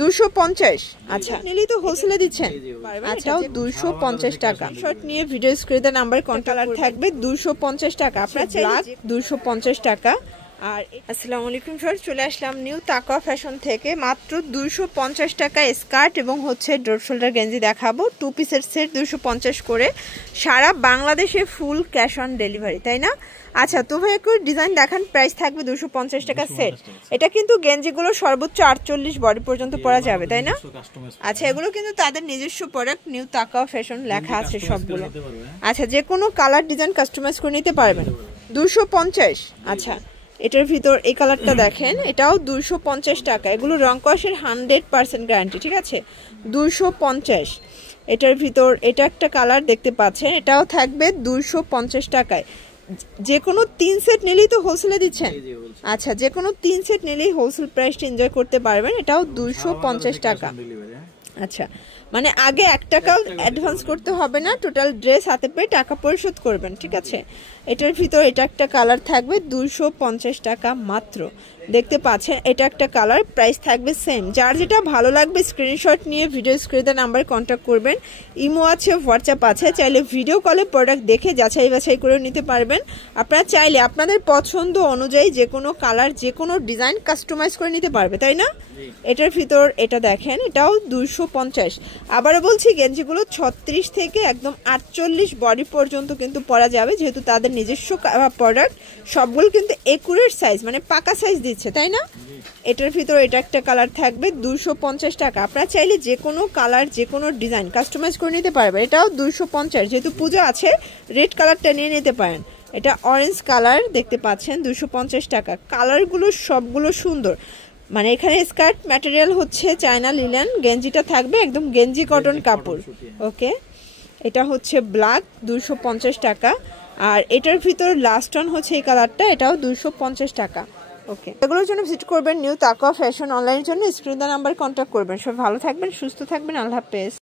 250। আচ্ছা নিলেই তো হোলসেলে দিচ্ছেন। আচ্ছা 250 টাকা। শর্ট নিয়ে ভিডিও স্ক্রিনে নাম্বার কন্ট্যাক্ট থাকবে 250 টাকা। আপনার ব্ল্যাক 250 টাকা। আর আসসালামু আলাইকুম স্যার, চলে আসলাম নিউ তাকওয়া ফ্যাশন থেকে। মাত্র 250 টাকা স্কার্ট এবং হচ্ছে ড্রপ শোল্ডার গেঞ্জি দেখাবো। 2 পিসের সেট 250 করে, সারা বাংলাদেশে ফুল ক্যাশ অন ডেলিভারি, তাই না? আচ্ছা তো ভাই একটু ডিজাইন দেখান। প্রাইস থাকবে 250 টাকা সেট। এটা কিন্তু গেঞ্জিগুলো সর্বোচ্চ 48 বডি পর্যন্ত পরা যাবে, তাই না? আচ্ছা এগুলো কিন্তু তাদের নিজস্ব প্রোডাক্ট, নিউ তাকওয়া ফ্যাশন লেখা আছে সবগুলো। আচ্ছা যে কোনো কালার ডিজাইন কাস্টমাইজ করে নিতে পারবেন। 250। আচ্ছা এটার ভিতর এই কালারটা দেখেন, এটাও 250 টাকা। এগুলো রং কষের 100% গ্যারান্টি, ঠিক আছে? 250। এটার ভিতর এটা একটা কালার দেখতে পাচ্ছেন, এটাও থাকবে 250 টাকায়। যে কোনো 3 সেট নিলেই তো হোলসেলে দিচ্ছেন। আচ্ছা যে কোনো 3 সেট নিলেই হোলসেল প্রাইসটা এনজয় করতে পারবেন। এটাও 250 টাকা। আচ্ছা মানে আগে 1 টাকাও অ্যাডভান্স করতে হবে না, টোটাল ড্রেস হাতে পেয়ে টাকা পরিশোধ করবেন, ঠিক আছে? এটার ভিতর এটা একটা কালার থাকবে 250 টাকা মাত্র। দেখতে পাচ্ছেন এটা একটা কালার, প্রাইস থাকবে সেম। যার যেটা ভালো লাগবে স্ক্রিনশট নিয়ে ভিডিও স্ক্রিনে নাম্বার কন্ট্যাক্ট করবেন। ইমো আছে, হোয়াটসঅ্যাপ আছে, চাইলে ভিডিও কলে প্রোডাক্ট দেখে যাচাই বাছাই করে নিতে পারবেন। আপনারা চাইলে আপনাদের পছন্দ অনুযায়ী যে কোনো কালার যে কোনো ডিজাইন কাস্টমাইজ করে নিতে পারবে, তাই না? এটার ভিতর এটা দেখেন, এটাও 250। আবারও বলছি গেঞ্জিগুলো 36 থেকে একদম 48 বডি পর্যন্ত কিন্তু পরা যাবে, যেহেতু তাদের নিজস্ব প্রোডাক্ট। সবগুলো কিন্তু একুরেট সাইজ, মানে পাকা সাইজ দিচ্ছে, তাই না? এটার ভিতর এটা একটা কালার থাকবে 250 টাকা। আপনারা চাইলে যে কোনো কালার যে কোনো ডিজাইন কাস্টমাইজ করে নিতে পারবেন। এটাও 250, যেহেতু পুজো আছে রেড কালারটা নিয়ে নিতে পারেন। এটা অরেঞ্জ কালার দেখতে পাচ্ছেন, 250 টাকা। কালারগুলো সবগুলো সুন্দর। মানে এখানে স্কার্ট ম্যাটেরিয়াল হচ্ছে চায়না লিলেন, গেঞ্জিটা থাকবে একদম গেঞ্জি কটন কাপড়। ওকে এটা হচ্ছে ব্ল্যাক, 250 টাকা। আর এটার ভিতর লাস্ট অন হচ্ছে এই কালারটা, এটাও 250 টাকা। ওকে এগুলোর জন্য ভিজিট করবেন নিউ তাকওয়া ফ্যাশন। অনলাইনের জন্য স্ক্রিনে নাম্বার কন্ট্যাক্ট করবেন। সব ভালো থাকবেন, সুস্থ থাকবেন, আল্লাহ হাফেজ।